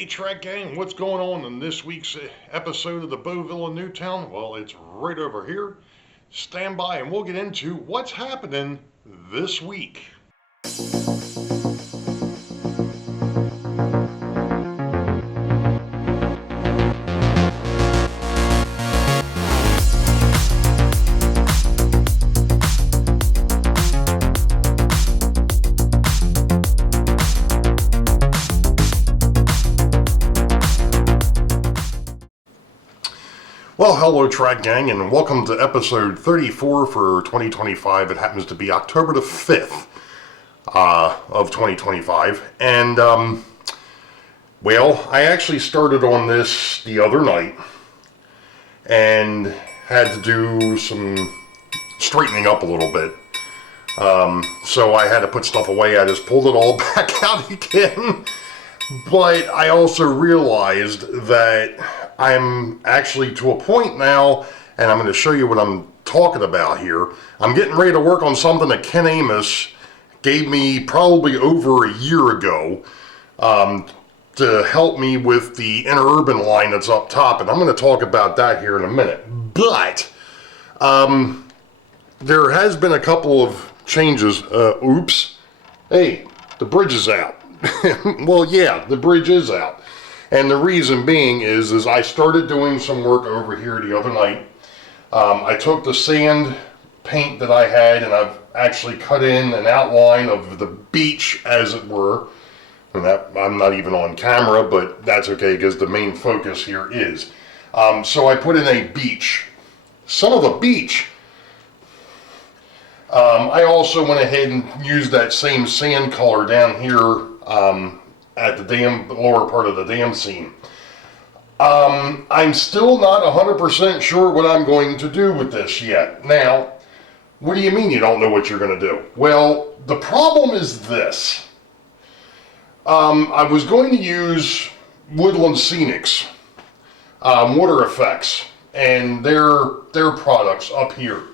Hey Track Gang, what's going on in this week's episode of the Boeville Newtown? Well, it's right over here. Stand by and we'll get into what's happening this week. Well, hello Track Gang, and welcome to episode 34 for 2025. It happens to be October the 5th of 2025. And, well, I actually started on this the other night and had to do some straightening up a little bit. So I had to put stuff away. I just pulled it all back out again. But I also realized that I'm actually to a point now, and I'm going to show you what I'm talking about here. I'm getting ready to work on something that Ken Amos gave me probably over a year ago to help me with the Interurban line that's up top, and I'm going to talk about that here in a minute. But there has been a couple of changes. Oops. Hey, the bridge is out. Well, yeah, the bridge is out. And the reason being is I started doing some work over here the other night. I took the sand paint that I had and I've actually cut in an outline of the beach, as it were. And that, I'm not even on camera, but that's okay because the main focus here is. So I put in a beach. Son of a beach! I also went ahead and used that same sand color down here at the lower part of the dam seam. I'm still not 100% sure what I'm going to do with this yet. Now, what do you mean you don't know what you're going to do? Well, the problem is this. I was going to use Woodland Scenics, water effects, and their products up here.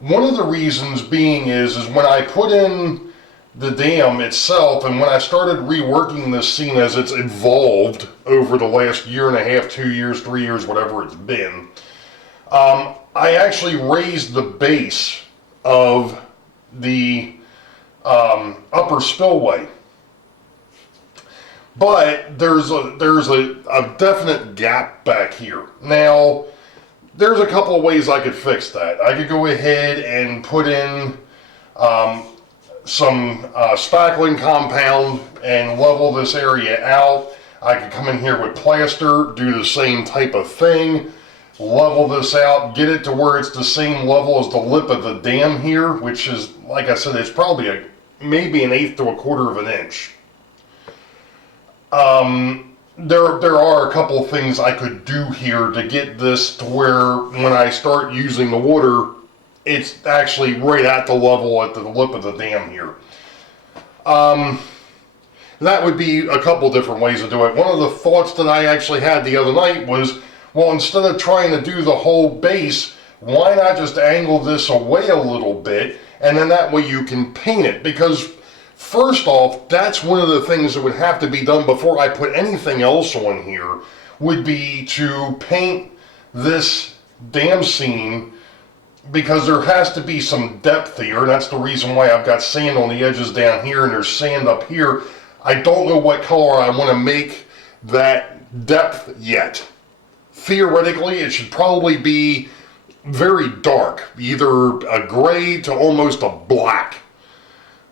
One of the reasons being is when I put in the dam itself, and when I started reworking this scene as it's evolved over the last year and a half, 2 years, 3 years, whatever it's been, I actually raised the base of the upper spillway. But there's a definite gap back here. Now, there's a couple of ways I could fix that. I could go ahead and put in some spackling compound and level this area out. I could come in here with plaster, do the same type of thing, level this out, get it to where it's the same level as the lip of the dam here, which is, like I said, it's probably maybe an eighth to a quarter of an inch. There are a couple of things I could do here to get this to where when I start using the water, it's actually right at the level at the lip of the dam here. That would be a couple different ways to do it. One of the thoughts that I actually had the other night was, well, instead of trying to do the whole base, why not just angle this away a little bit, and then that way you can paint it? Because first off, that's one of the things that would have to be done before I put anything else on here, would be to paint this dam seam, because there has to be some depth here. That's the reason why I've got sand on the edges down here and there's sand up here. I don't know what color I want to make that depth yet. Theoretically, it should probably be very dark, either a gray to almost a black.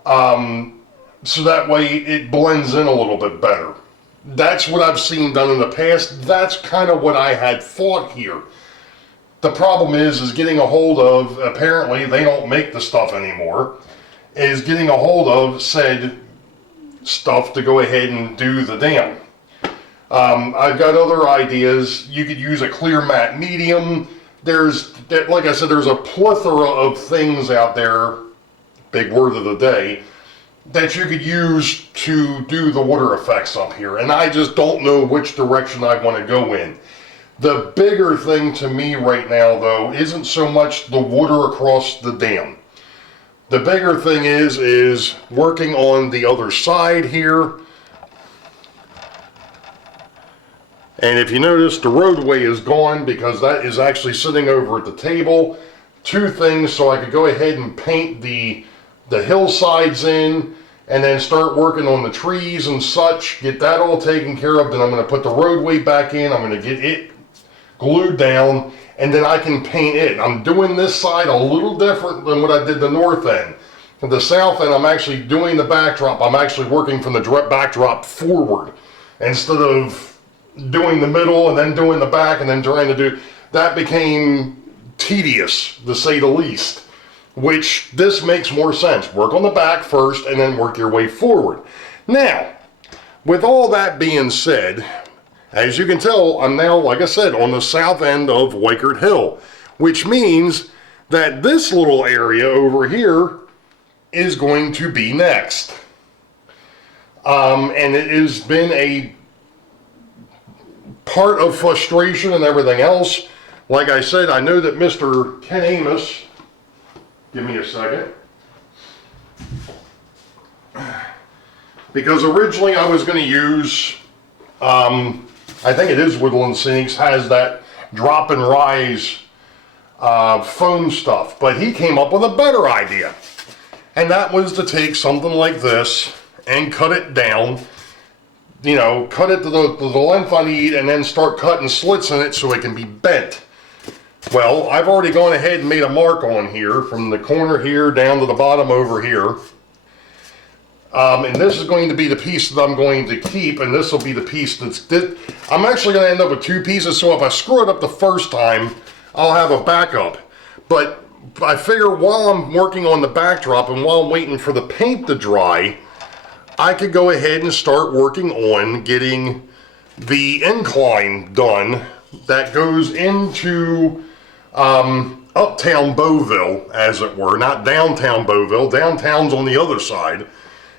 So that way it blends in a little bit better. That's what I've seen done in the past. That's kind of what I had thought here. The problem is getting a hold of, apparently they don't make the stuff anymore, is getting a hold of said stuff to go ahead and do the dam. I've got other ideas. You could use a clear matte medium. Like I said, there's a plethora of things out there, big word of the day, that you could use to do the water effects up here. And I just don't know which direction I want to go in. The bigger thing to me right now, though, isn't so much the water across the dam. The bigger thing is working on the other side here. And if you notice, the roadway is gone because that is actually sitting over at the table. Two things, so I could go ahead and paint the hillsides in and then start working on the trees and such, get that all taken care of. Then I'm going to put the roadway back in, I'm going to get it glued down, and then I can paint it. I'm doing this side a little different than what I did the north end. For the south end, I'm actually doing the backdrop. I'm actually working from the direct backdrop forward instead of doing the middle and then doing the back and then trying to do. That became tedious, to say the least, which this makes more sense. Work on the back first and then work your way forward. Now, with all that being said, as you can tell, I'm now, like I said, on the south end of Weichert Hill, which means that this little area over here is going to be next. And it has been a part of frustration and everything else. Like I said, I know that Mr. Ken Amos, give me a second, because originally I was going to use, I think it is Woodland Scenics, has that drop and rise foam stuff, but he came up with a better idea. And that was to take something like this and cut it down, you know, cut it to the length I need and then start cutting slits in it so it can be bent. Well, I've already gone ahead and made a mark on here from the corner here down to the bottom over here. And this is going to be the piece that I'm going to keep, and this will be the piece I'm actually going to end up with two pieces, so if I screw it up the first time, I'll have a backup. But I figure while I'm working on the backdrop and while I'm waiting for the paint to dry, I could go ahead and start working on getting the incline done that goes into uptown Boeville, as it were, not downtown Boeville. Downtown's on the other side.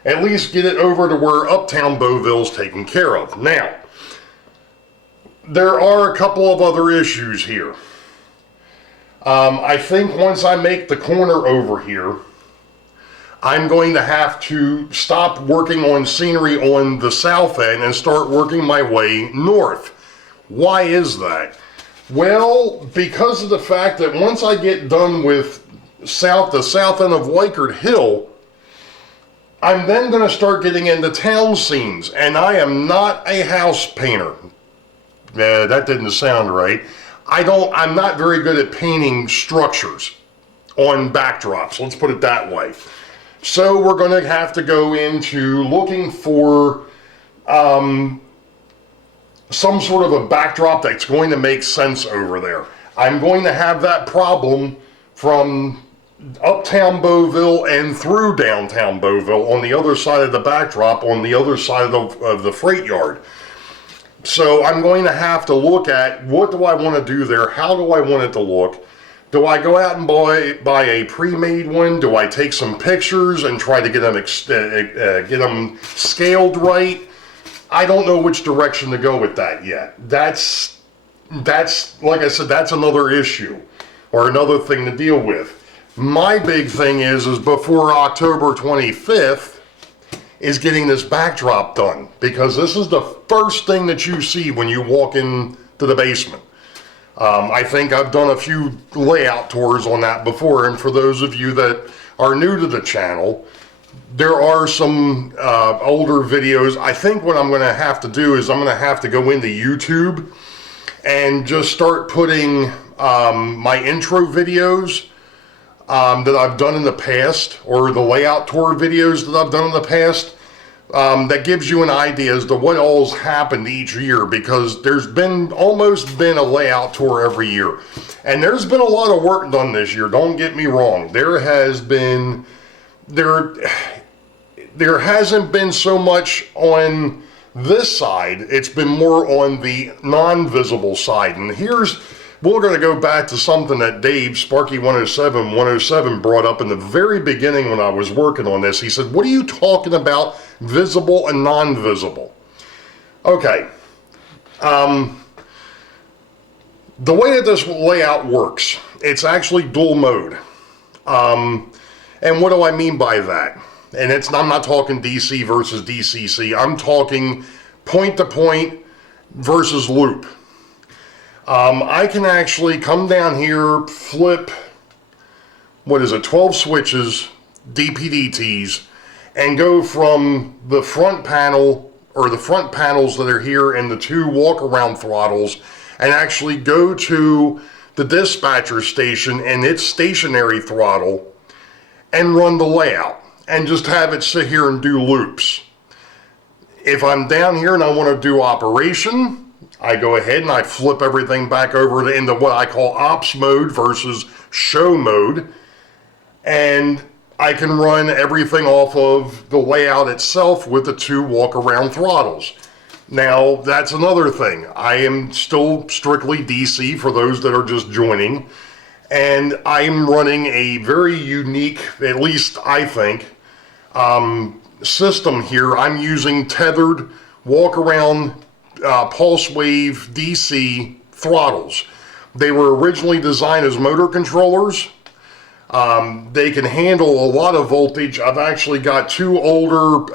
At least get it over to where uptown Boeville's taken care of. Now, there are a couple of other issues here. I think once I make the corner over here, I'm going to have to stop working on scenery on the south end and start working my way north. Why is that? Well, because of the fact that once I get done with the south end of Weichert Hill, I'm then going to start getting into town scenes, and I am not a house painter. That didn't sound right. I'm not very good at painting structures on backdrops, let's put it that way. So we're going to have to go into looking for some sort of a backdrop that's going to make sense over there. I'm going to have that problem from uptown Boeville and through downtown Boeville on the other side of the backdrop, on the other side of the freight yard. So I'm going to have to look at what do I want to do there, how do I want it to look. Do I go out and buy a pre-made one? Do I take some pictures and try to get them scaled right? I don't know which direction to go with that yet. That's like I said, that's another issue or another thing to deal with. My big thing is before October 25th is getting this backdrop done, because this is the first thing that you see when you walk into the basement. I think I've done a few layout tours on that before, and for those of you that are new to the channel, there are some older videos. I think what I'm going to have to do is I'm going to have to go into YouTube and just start putting my intro videos that I've done in the past, or the layout tour videos that I've done in the past, that gives you an idea as to what all's happened each year, because there's almost been a layout tour every year. And there's been a lot of work done this year, don't get me wrong. There hasn't been so much on this side, it's been more on the non-visible side. And we're going to go back to something that Dave, Sparky 107 brought up in the very beginning when I was working on this. He said, what are you talking about, visible and non-visible? Okay. The way that this layout works, it's actually dual mode. And what do I mean by that? And I'm not talking DC versus DCC. I'm talking point to point, versus loop. I can actually come down here, flip, 12 switches, DPDTs, and go from the front panel, or the front panels that are here, and the 2 walk-around throttles, and actually go to the dispatcher station and its stationary throttle, and run the layout, and just have it sit here and do loops. If I'm down here and I want to do operation, I go ahead and I flip everything back over into what I call ops mode versus show mode, and I can run everything off of the layout itself with the 2 walk-around throttles. Now, that's another thing. I am still strictly DC for those that are just joining, and I'm running a very unique, at least I think, system here. I'm using tethered walk-around pulse wave DC throttles. They were originally designed as motor controllers. They can handle a lot of voltage. I've actually got 2 older,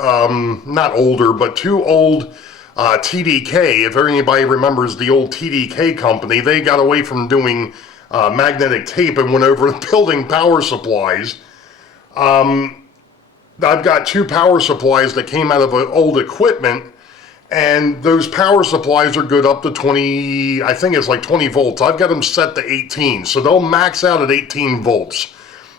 not older, but 2 old TDK. If anybody remembers the old TDK company, they got away from doing magnetic tape and went over to building power supplies. I've got 2 power supplies that came out of old equipment, and those power supplies are good up to 20, I think it's like 20 volts. I've got them set to 18, so they'll max out at 18 volts,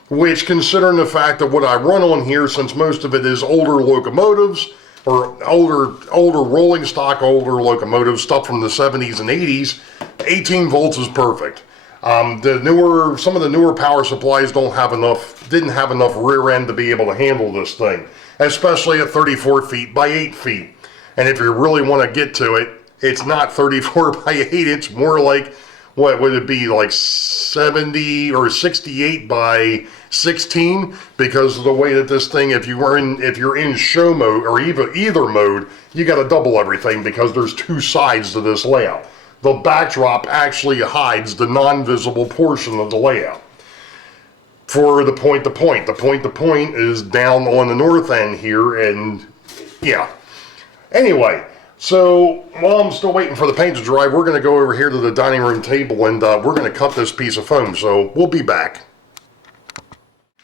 which, considering the fact that what I run on here, since most of it is older locomotives, or older rolling stock, older locomotives, stuff from the 70s and 80s, 18 volts is perfect. Some of the newer power supplies didn't have enough rear end to be able to handle this thing, especially at 34 feet by 8 feet. And if you really want to get to it, it's not 34 by 8, it's more like, what would it be, like 70 or 68 by 16, because of the way that this thing, if you're in show mode or either mode, you got to double everything because there's 2 sides to this layout. The backdrop actually hides the non-visible portion of the layout. For the point to point is down on the north end here, and yeah. Anyway, so while I'm still waiting for the paint to dry, we're going to go over here to the dining room table, and we're going to cut this piece of foam, so we'll be back.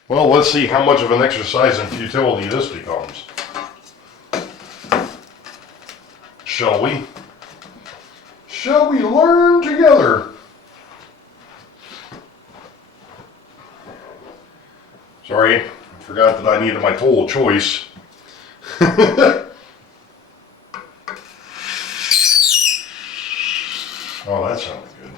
Well, let's see how much of an exercise in futility this becomes. Shall we? Shall we learn together? Sorry, I forgot that I needed my tool of choice. Oh, that sounded good.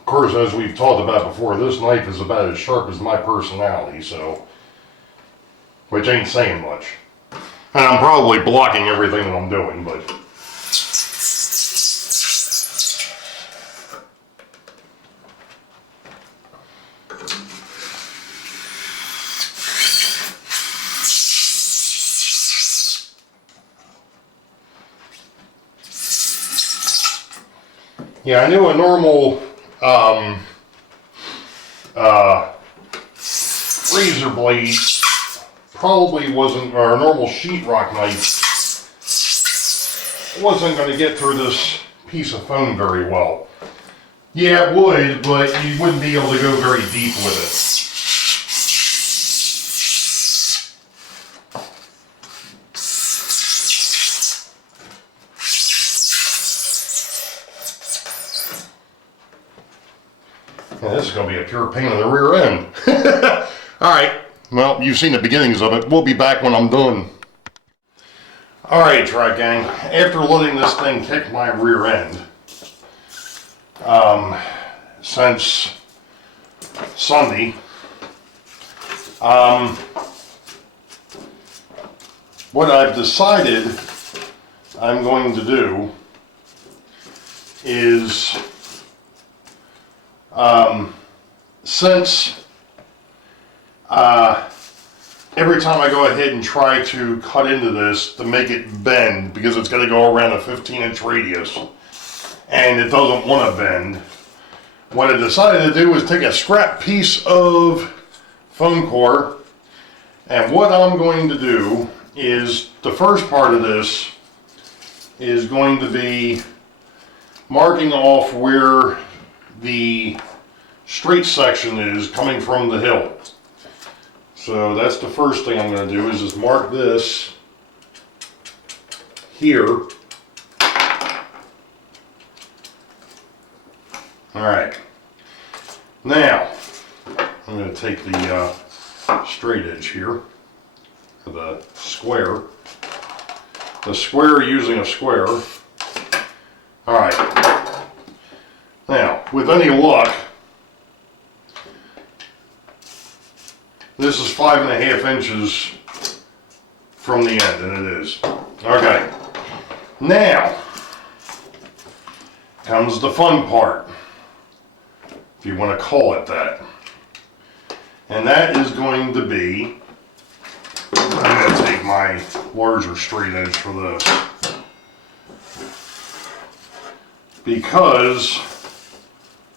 Of course, as we've talked about before, this knife is about as sharp as my personality, so, which ain't saying much. And I'm probably blocking everything that I'm doing, but yeah, I knew a normal razor blade probably wasn't, or a normal sheetrock knife wasn't going to get through this piece of foam very well. Yeah, it would, but you wouldn't be able to go very deep with it. Yeah, this is going to be a pure pain in the rear end. Alright, well, you've seen the beginnings of it. We'll be back when I'm done. Alright, Track Gang, after letting this thing kick my rear end, since Sunday, what I've decided I'm going to do is, since every time I go ahead and try to cut into this to make it bend, because it's going to go around a 15-inch radius, and it doesn't want to bend, what I decided to do was take a scrap piece of foam core, and what I'm going to do is, the first part of this is going to be marking off where the straight section is coming from the hill. So that's the first thing I'm going to do, is just mark this here. Alright, now I'm going to take the straight edge here, or the square using a square. Alright, now with any luck, this is 5.5 inches from the end, and it is. Okay, now comes the fun part, if you want to call it that. And that is going to be, I'm going to take my larger straight edge for this, because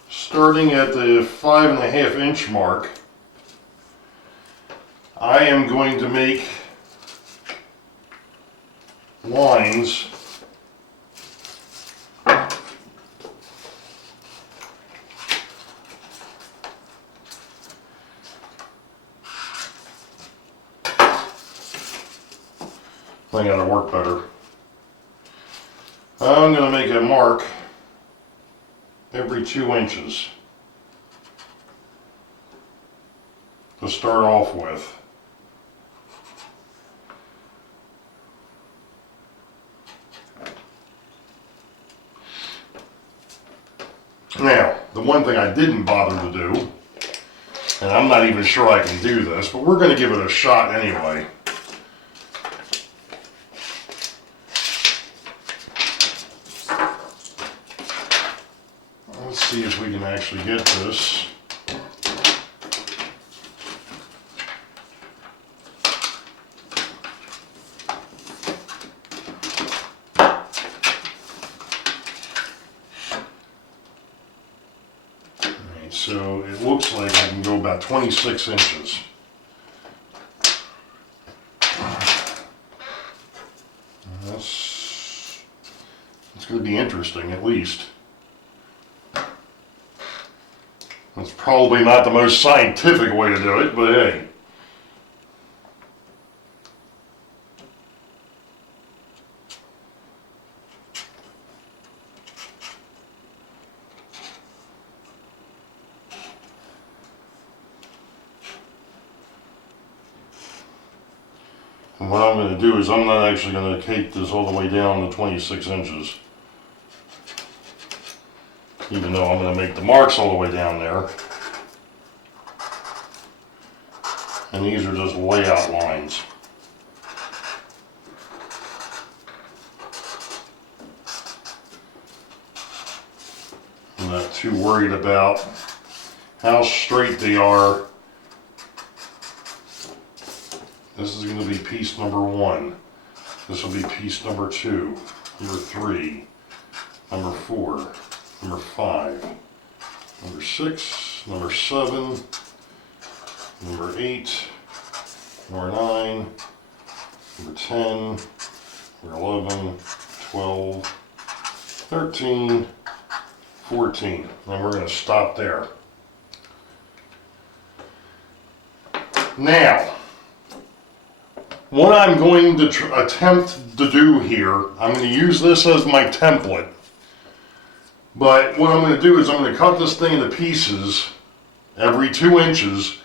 starting at the 5.5 inch mark, I am going to make lines I gotta work better. I'm gonna make a mark every 2 inches to start off with. Now, the one thing I didn't bother to do, and I'm not even sure I can do this, but we're going to give it a shot anyway. Let's see if we can actually get this. So it looks like I can go about 26 inches. It's going to be interesting, at least. That's probably not the most scientific way to do it, but hey. And what I'm going to do is I'm not actually going to take this all the way down to 26 inches. Even though I'm going to make the marks all the way down there. And these are just layout lines. I'm not too worried about how straight they are. This is going to be piece number 1. This will be piece number 2, number 3, number 4, number 5, number 6, number 7, number 8, number 9, number 10, number 11, 12, 13, 14. And we're going to stop there. Now, what I'm going to attempt to do here, I'm going to use this as my template. But what I'm going to do is I'm going to cut this thing into pieces every 2 inches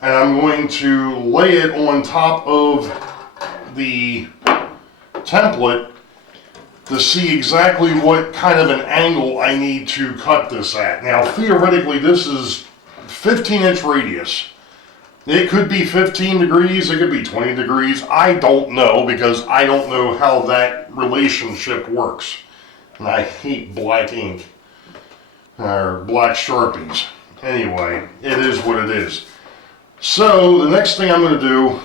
and I'm going to lay it on top of the template to see exactly what kind of an angle I need to cut this at. Now theoretically this is 15-inch radius. It could be 15 degrees, it could be 20 degrees. I don't know, because I don't know how that relationship works. And I hate black ink, or black Sharpies. Anyway, it is what it is. So the next thing I'm going to do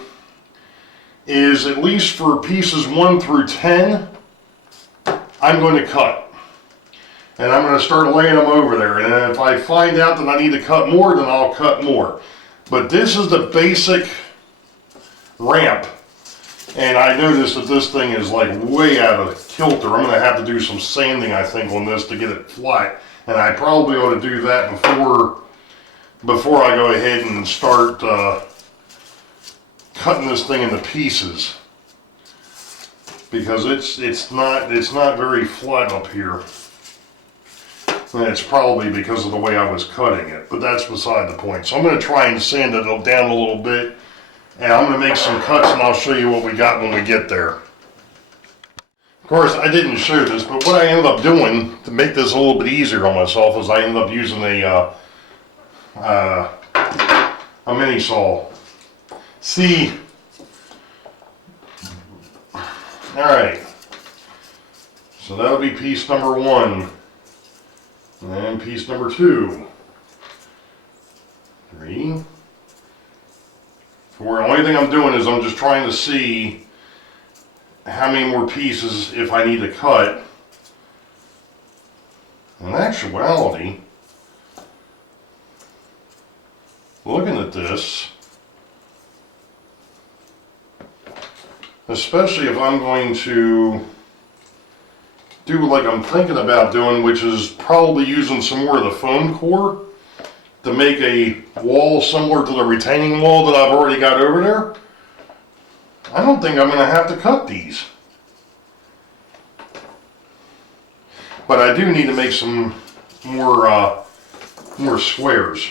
is, at least for pieces 1 through 10, I'm going to cut. And I'm going to start laying them over there. And if I find out that I need to cut more, then I'll cut more. But this is the basic ramp. And I noticed that this thing is like way out of kilter. I'm going to have to do some sanding, I think, on this to get it flat. And I probably ought to do that before I go ahead and start cutting this thing into pieces. Because it's not very flat up here. And it's probably because of the way I was cutting it, but that's beside the point. So I'm going to try and sand it down a little bit, and I'm going to make some cuts, and I'll show you what we got when we get there. Of course, I didn't show this, but what I ended up doing to make this a little bit easier on myself is I ended up using a mini saw. See, all right, so that'll be piece number 1. And piece number 2, 3, 4. The only thing I'm doing is I'm just trying to see how many more pieces if I need to cut. In actuality, looking at this, especially if I'm going to do like I'm thinking about doing, which is probably using some more of the foam core to make a wall similar to the retaining wall that I've already got over there. I don't think I'm going to have to cut these. But I do need to make some more squares.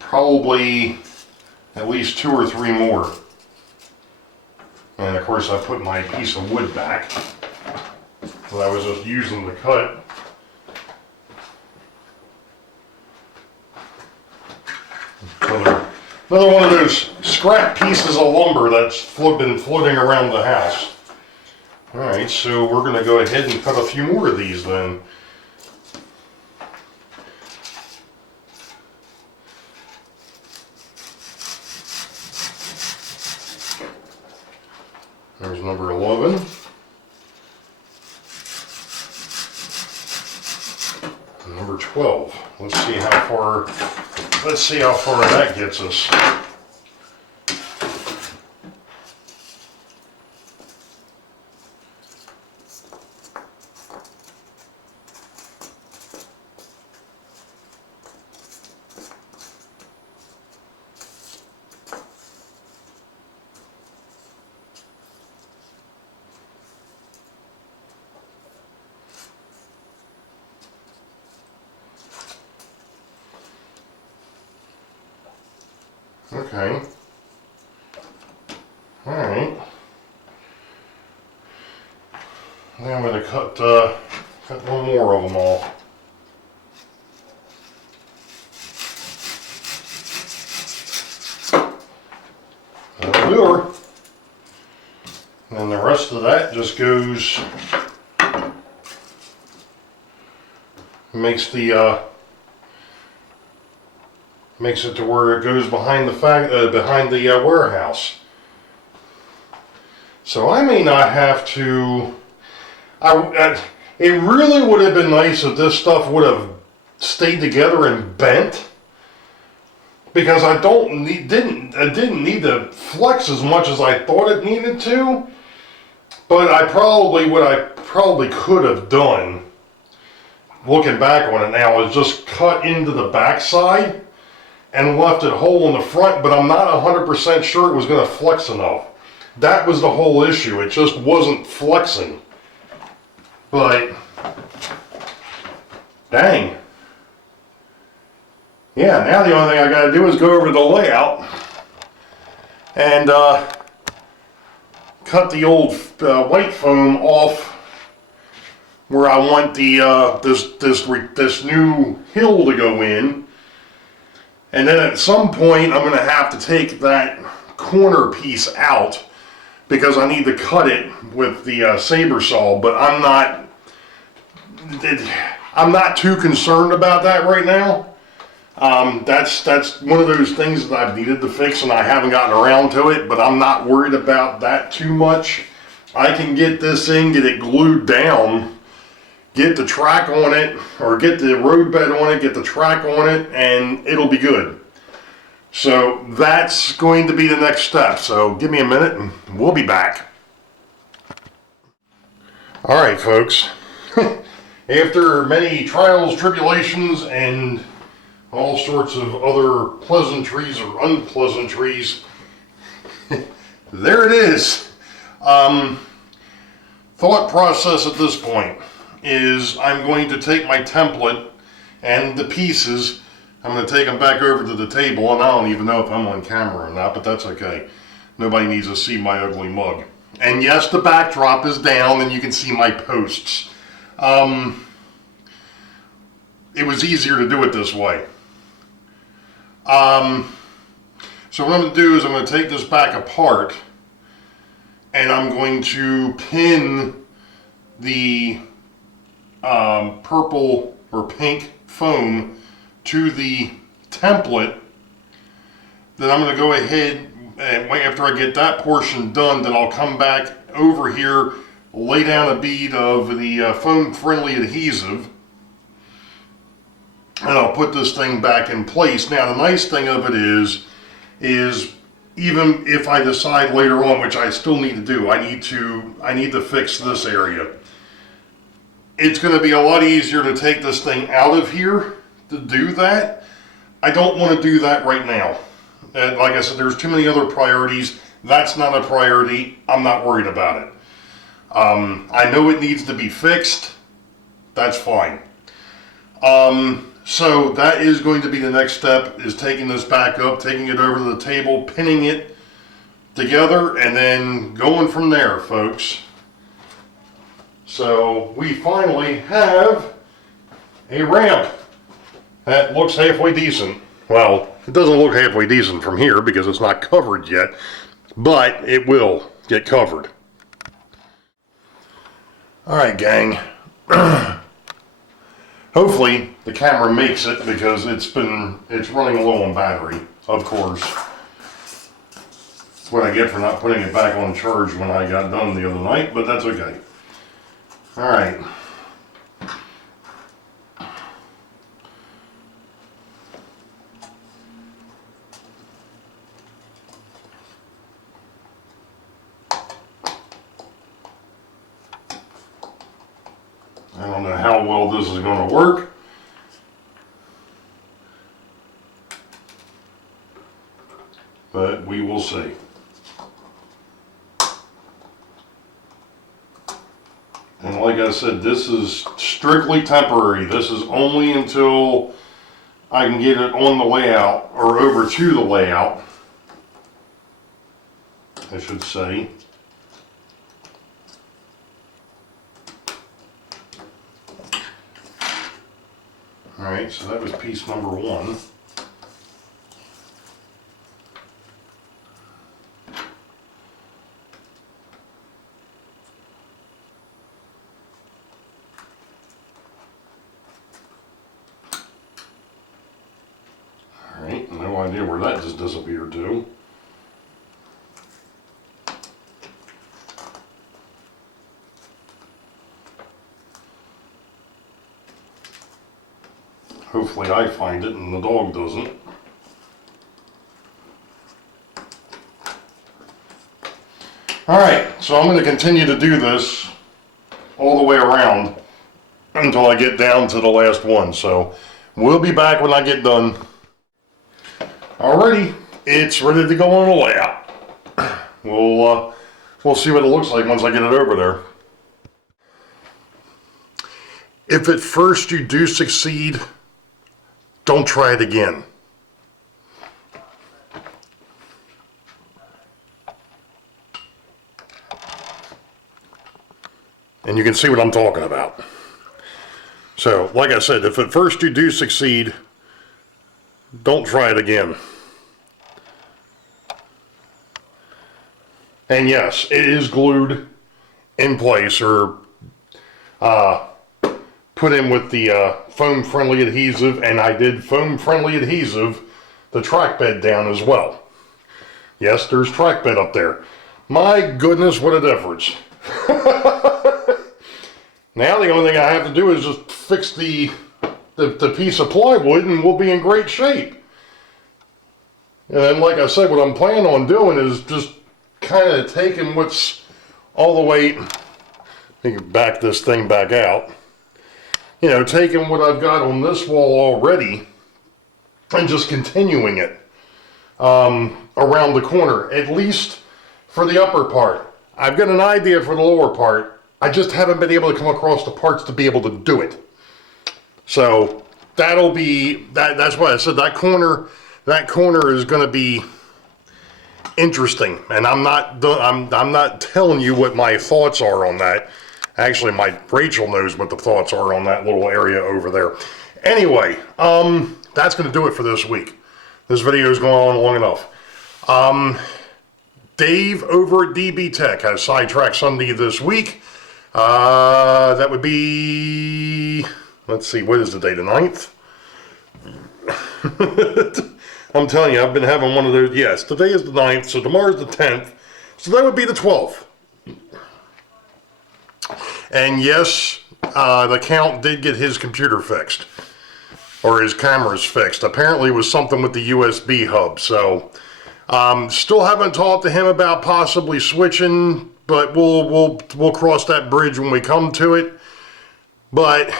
Probably at least 2 or 3 more. And of course I put my piece of wood back that I was just using to cut. Another one of those scrap pieces of lumber that's been floating around the house. Alright, so we're going to go ahead and cut a few more of these then. There's number 11. And number 12. Let's see how far that gets us. Okay. Alright. Now I'm going to cut one more of them off. That'll do her. And then the rest of that just goes, makes it to where it goes behind the warehouse. So I may not have to. It really would have been nice if this stuff would have stayed together and bent, because I didn't need to flex as much as I thought it needed to. But what I probably could have done, looking back on it now, is just cut into the backside and left it whole in the front, but I'm not 100% sure it was going to flex enough. That was the whole issue. It just wasn't flexing. But, dang. Yeah, now the only thing I got to do is go over to the layout and cut the old white foam off where I want the this new hill to go in, and then at some point I'm going to have to take that corner piece out because I need to cut it with the saber saw. But I'm not too concerned about that right now. That's one of those things that I've needed to fix and I haven't gotten around to it, but I'm not worried about that too much. I can get this in, get it glued down, get the track on it, or get the roadbed on it, get the track on it, and it'll be good. So that's going to be the next step. So give me a minute and we'll be back. All right, folks. After many trials, tribulations, and all sorts of other pleasantries or unpleasantries, there it is. Thought process at this point is I'm going to take my template and the pieces, I'm going to take them back over to the table, and I don't even know if I'm on camera or not, but that's okay. Nobody needs to see my ugly mug. And yes, the backdrop is down and you can see my posts. It was easier to do it this way. So what I'm going to do is I'm going to take this back apart and I'm going to pin the purple or pink foam to the template. Then I'm going to go ahead and wait after I get that portion done, then I'll come back over here, lay down a bead of the foam friendly adhesive, and I'll put this thing back in place. Now the nice thing of it is even if I decide later on, which I still need to do, I need to fix this area. It's going to be a lot easier to take this thing out of here to do that. I don't want to do that right now. Like I said, there's too many other priorities. That's not a priority. I'm not worried about it. I know it needs to be fixed. That's fine. So that is going to be the next step, is taking this back up, taking it over to the table, pinning it together, and then going from there, folks. So we finally have a ramp that looks halfway decent. Well, it doesn't look halfway decent from here because it's not covered yet, but it will get covered. All right, gang. Hopefully the camera makes it because it's running low on battery, of course. That's what I get for not putting it back on charge when I got done the other night, but that's okay. All right. I don't know how well this is going to work. But we will see. And like I said, this is strictly temporary. This is only until I can get it on the layout, or over to the layout, I should say. Alright, so that was piece number one. Alright, no idea where that just disappeared to. Hopefully I find it and the dog doesn't. Alright, so I'm going to continue to do this all the way around until I get down to the last one. So we'll be back when I get done. Alrighty, it's ready to go on the layout. We'll see what it looks like once I get it over there. If at first you do succeed, don't try it again. And you can see what I'm talking about. So, like I said, if at first you do succeed, don't try it again. And yes, it is glued in place, or put in with the foam-friendly adhesive, and I did foam-friendly adhesive the track bed down as well. Yes, there's track bed up there. My goodness, what a difference. Now the only thing I have to do is just fix the piece of plywood and we'll be in great shape. And then, like I said, what I'm planning on doing is just kind of taking what's all the way, let me back this thing back out, you know, taking what I've got on this wall already and just continuing it around the corner, at least for the upper part. I've got an idea for the lower part. I just haven't been able to come across the parts to be able to do it. So that'll be, that's why I said that corner is going to be interesting. And I'm not telling you what my thoughts are on that. Actually, Rachel knows what the thoughts are on that little area over there. Anyway, that's going to do it for this week. This video is going on long enough. Dave over at DB Tech has Sidetrack Sunday this week. That would be, let's see, what is the day, the 9th? I'm telling you, I've been having one of those. Yes, today is the 9th, so tomorrow's the 10th. So that would be the 12th. And yes, the Count did get his computer fixed. Or his cameras fixed. Apparently it was something with the USB hub. So, still haven't talked to him about possibly switching, but we'll cross that bridge when we come to it. But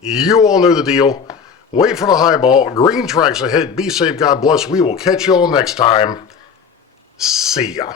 you all know the deal. Wait for the highball. Green tracks ahead. Be safe. God bless. We will catch you all next time. See ya.